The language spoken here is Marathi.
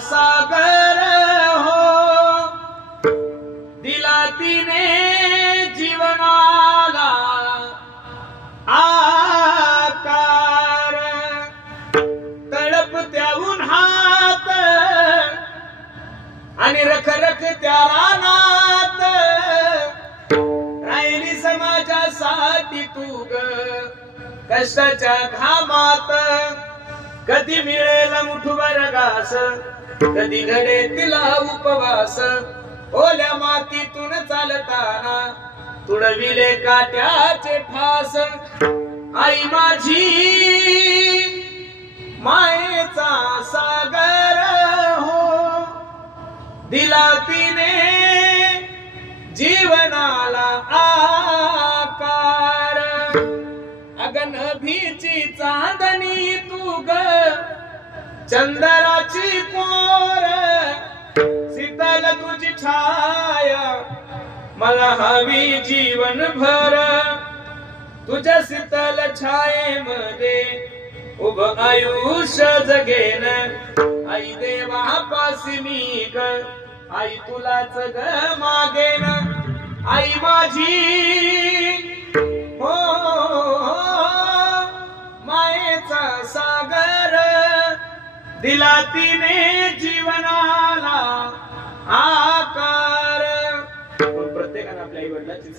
सागर हो, दिला तिने जीवनाला आकार. तळपत्या उन्हात आणि रखरख त्या रानात राहिली समाजासाठी तू ग कष्टाच्या घामात. कधी मिळेल मुठभर घास, कधी घडे तिला उपवास. ओल्या मातीतून चालताना तुडविले काट्याचे ठास. आई माझी मायेचा सागर हो, दिला तिने जीवनाला आकार. अगनभीची चांदणी तू ग चंद्राची कोर. शीतल तुझी छाया मला हवी जीवन भर. तुझ्या शीतल छायेमध्ये उभ आयुष्य जगेन. आई देवापासी मी ग आई तुलाच ग मागेन. आई माझी हो मायेचा सागर, दिला तिने जीवनाला आकार. प्रत्येकाने आपल्या आई वडिलांची